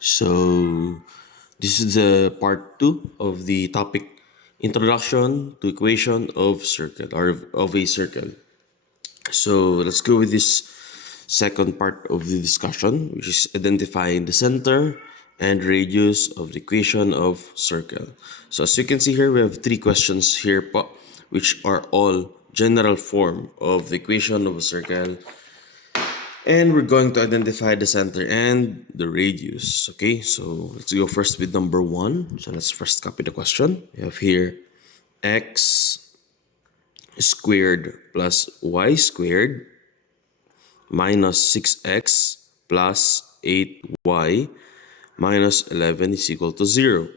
So this is the part 2 of the topic Introduction to Equation of Circle or of a Circle. So let's go with this second part of the discussion, which is identifying the center and radius of the equation of circle. So as you can see here, we have three questions here po, which are all general form of the equation of a circle, and we're going to identify the center and the radius. Okay, so let's go first with number one. So let's first copy the question. We have here x squared plus y squared minus 6x plus 8y minus 11 is equal to 0.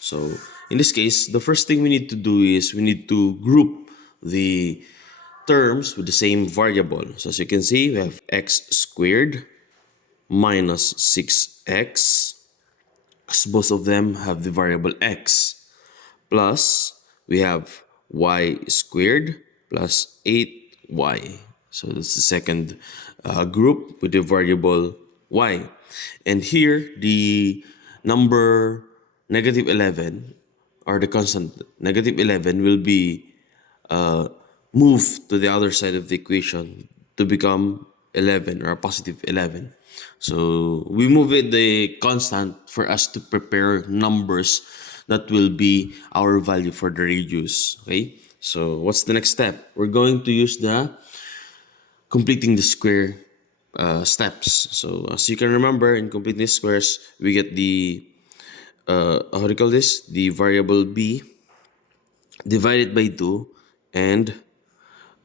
So in this case, the first thing we need to do is we need to group the terms with the same variable. So as you can see, we have x squared minus 6x, as both of them have the variable x, plus we have y squared plus 8y. So that's the second group with the variable y. And here, the number negative 11, or the constant negative 11, will be moved to the other side of the equation to become 11 or a positive 11. So we move it the constant for us to prepare numbers that will be our value for the radius. Okay, so what's the next step? We're going to use the completing the square steps. So as you can remember, in completing the squares, we get the how do you call this? The variable b divided by 2, and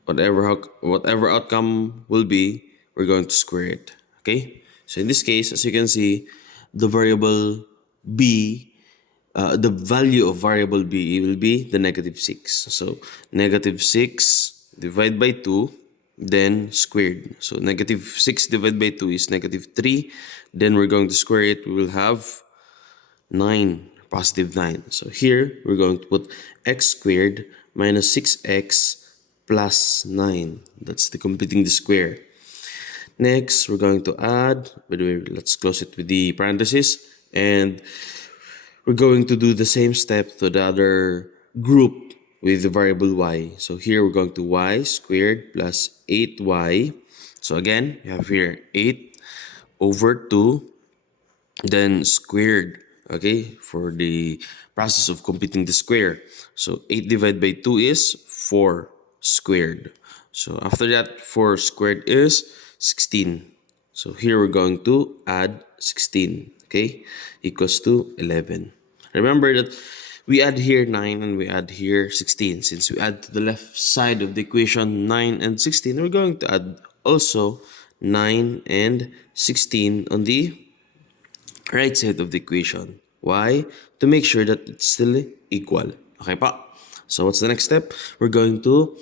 whatever outcome will be, we're going to square it. Okay, so in this case, as you can see, the variable b, the value of variable b will be the negative 6. So negative 6 divided by 2, then squared. So negative 6 divided by 2 is negative 3. Then we're going to square it. We will have 9, positive 9. So here, we're going to put x squared minus 6x plus 9. That's the completing the square. Next, we're going to add, by the way, let's close it with the parenthesis, and we're going to do the same step to the other group with the variable y. So here we're going to y squared plus 8y. So again, we have here 8 over 2, then squared, okay, for the process of completing the square. So 8 divided by 2 is 4 squared. So after that, 4 squared is 16. So here we're going to add 16, okay, equals to 11. Remember that we add here 9 and we add here 16. Since we add to the left side of the equation 9 and 16, we're going to add also 9 and 16 on the right side of the equation. Why? To make sure that it's still equal. Okay pa? So what's the next step? We're going to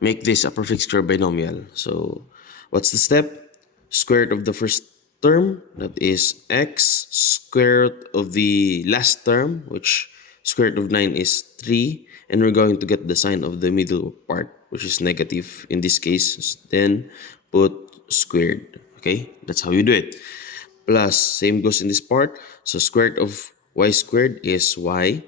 make this a perfect square binomial. So what's the step? Square root of the first term, that is x. Square root of the last term, which square root of 9 is 3. And we're going to get the sign of the middle part, which is negative in this case. Then put squared. Okay? That's how you do it. Plus, same goes in this part. So square root of y squared is y.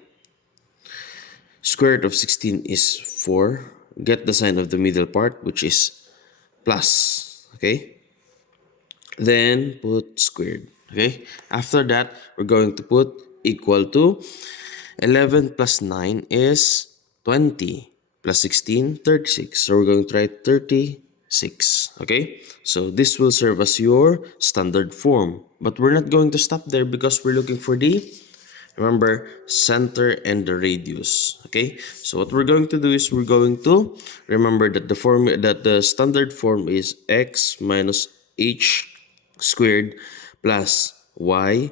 Square root of 16 is 4. Get the sign of the middle part, which is plus. Okay? Then put squared. Okay? After that, we're going to put equal to 11 plus 9 is 20. Plus 16, 36. So we're going to write 36. Okay? So this will serve as your standard form. But we're not going to stop there because we're looking for the, remember, center and the radius. Okay? So what we're going to do is we're going to remember that the standard form is x minus h squared plus y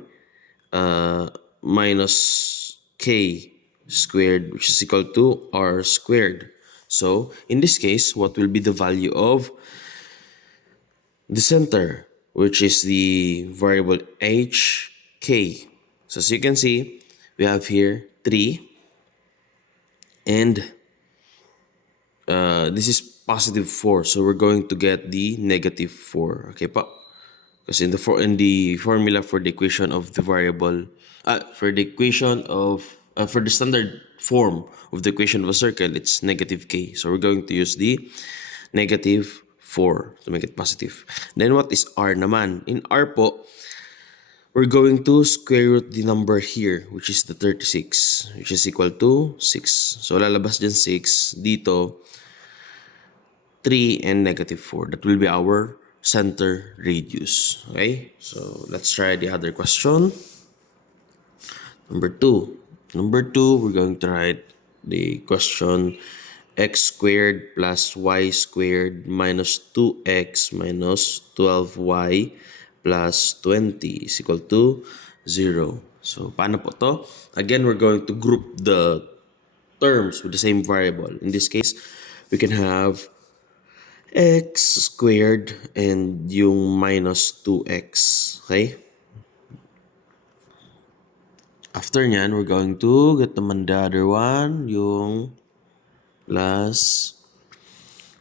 minus k squared, which is equal to r squared. So in this case, what will be the value of the center, which is the variable hk? So as you can see, we have here 3, and this is positive 4. So we're going to get the negative 4. Okay pa? Because in the formula for the equation of the variable, for the equation of for the standard form of the equation of a circle, it's negative k. So we're going to use the negative 4 to make it positive. Then what is r naman? In r po, we're going to square root the number here, which is the 36, which is equal to 6. So lalabas dyan 6, dito 3 and negative 4. That will be our center radius. Okay, so let's try the other question. Number 2. Number 2, we're going to write the question x squared plus y squared minus 2x minus 12y plus 20 is equal to 0. So, paano po to? Again, we're going to group the terms with the same variable. In this case, we can have x squared and yung minus 2x. Okay? After nyan, we're going to get naman the other one, yung plus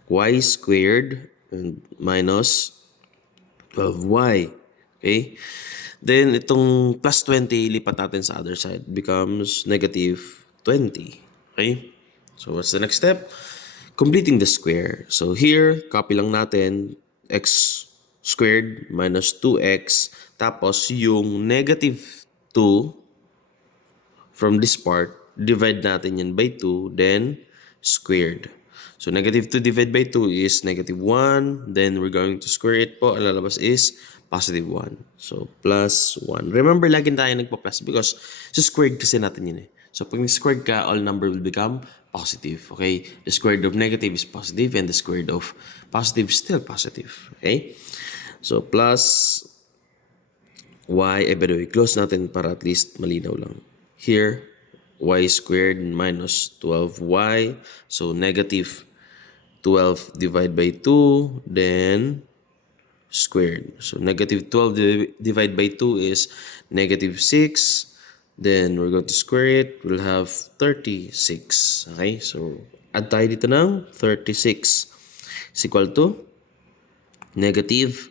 y squared and minus 12y. Okay? Then, itong plus 20, lipat natin sa other side. Becomes negative 20. Okay? So, what's the next step? Completing the square. So, here, copy lang natin x squared minus 2x. Tapos, yung negative 2 from this part, divide natin yan by 2, then squared. So, negative 2 divided by 2 is negative 1. Then, we're going to square it po. Ang lalabas is positive 1. So, plus 1. Remember, lagi tayo nagpa-plus because squared kasi natin yun eh. So, pag squared ka, all number will become positive. Okay? The square root of negative is positive and the square root of positive is still positive. Okay? So, plus y. By the way, close natin para at least malinaw lang. Here, y squared minus 12y. So, negative 12 divided by 2, then squared. So, negative 12 divided by 2 is negative 6. Then, we're going to square it. We'll have 36. Okay? So, add tayo dito ng 36 is equal to negative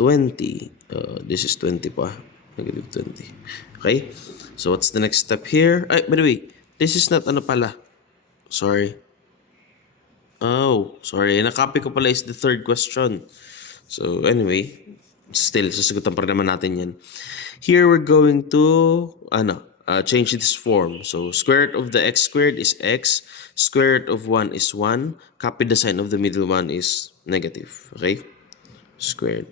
20. This is 20 pa. Negative 20. Okay? So, what's the next step here? Ay, by the way, this is not ano pala. Sorry. Oh, sorry. Nakopy ko pala is the third question. So, anyway, still, sasagutan pa rin naman natin yan. Here, we're going to, change this form. So, square root of the x squared is x. Square root of 1 is 1. Copy the sign of the middle one is negative. Okay? Squared.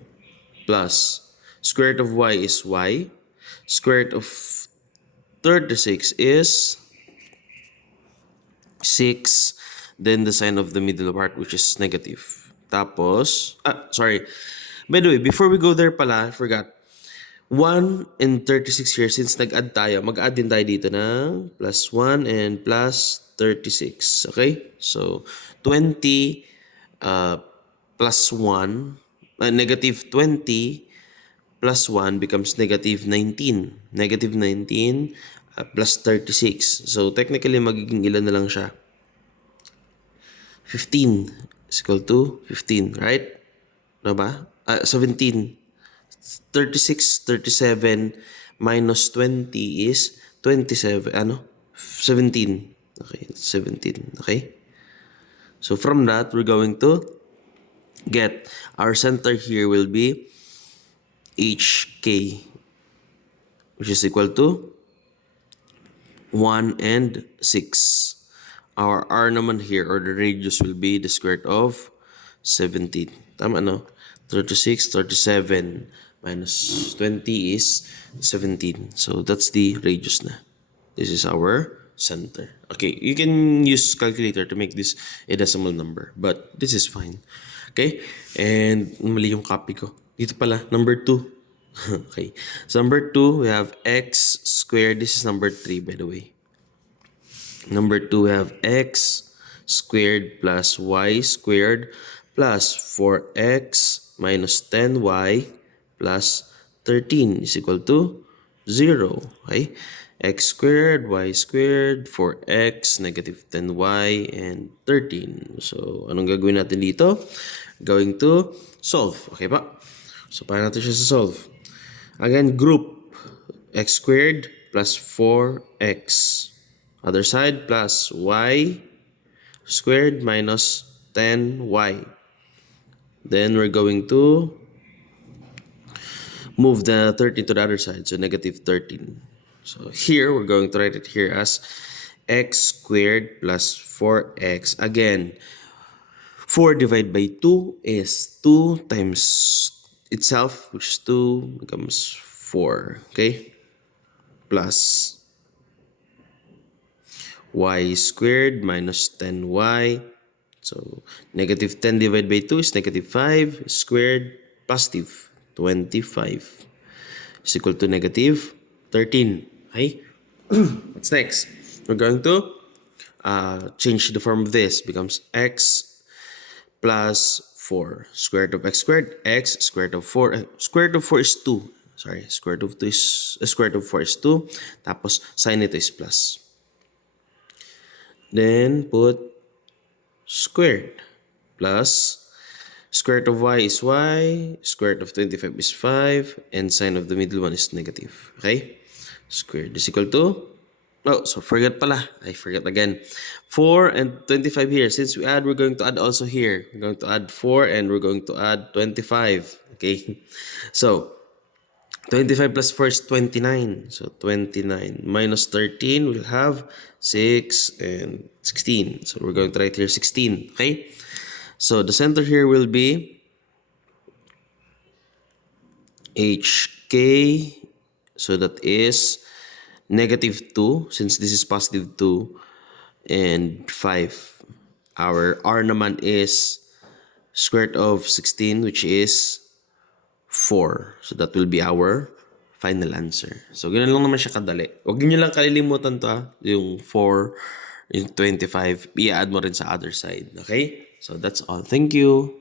Plus, square root of y is y. Square root of 36 is 6. Then the sign of the middle part, which is negative. Tapos, sorry. By the way, before we go there pala, I forgot. 1 and 36 here, since nag-add tayo, mag-add din tayo dito ng plus 1 and plus 36. Okay? So, 20 plus 1, negative 20 plus 1 becomes negative 19. Negative 19 plus 36. So, technically, magiging ilan na lang siya? 15 is equal to 15, right? Ano ba? 17. 36, 37 minus 20 is 27. 17. Okay, 17. Okay? So, from that, we're going to get our center here will be HK, which is equal to 1 and 6. Our R naman here, or the radius, will be the square root of 17. Tama, no? 36, 37 minus 20 is 17. So, that's the radius na. This is our center. Okay, you can use calculator to make this a decimal number. But, this is fine. Okay? And, mali yung copy ko. Dito pala, number 2. Okay. So, number 2, we have x squared. This is number 3, by the way. Number 2, we have x squared plus y squared plus 4x minus 10y plus 13 is equal to 0. Okay? X squared, y squared, 4x, negative 10y, and 13. So, anong gagawin natin dito? Going to solve. Okay pa? So, paano natin siya solve? Again, group x squared plus 4x. Other side plus y squared minus 10y. Then we're going to move the 13 to the other side, so negative 13. So here, we're going to write it here as x squared plus 4x. Again, 4 divided by 2 is 2 times itself, which is 2, becomes 4. Okay? Plus y squared minus 10y. So, negative 10 divided by 2 is negative 5. Squared, positive 25 is equal to negative 13. Okay? What's next? We're going to change the form of this. Becomes x plus 4. Square root of x squared, x, square root of 4. Square root of 4 is 2. Sorry, square root of 2 is, square root of 4 is 2. Tapos, sign nito is plus. Then, put squared plus square root of y is y, square root of 25 is 5, and sign of the middle one is negative. Okay? Squared is equal to, oh, so forget pala. I forget again. 4 and 25 here. Since we add, we're going to add also here. We're going to add 4 and we're going to add 25. Okay? So, 25 plus 4 is 29. So, 29 minus 13, we'll have 6 and 16. So, we're going to write here 16. Okay? So, the center here will be HK. So, that is negative 2, since this is positive 2, and 5. Our R naman is square root of 16, which is 4. So, that will be our final answer. So, ganoon lang naman siya kadali. Huwag niyo lang kalilimutan to, yung 4, yung 25, i-add mo rin sa other side. Okay? So, that's all. Thank you.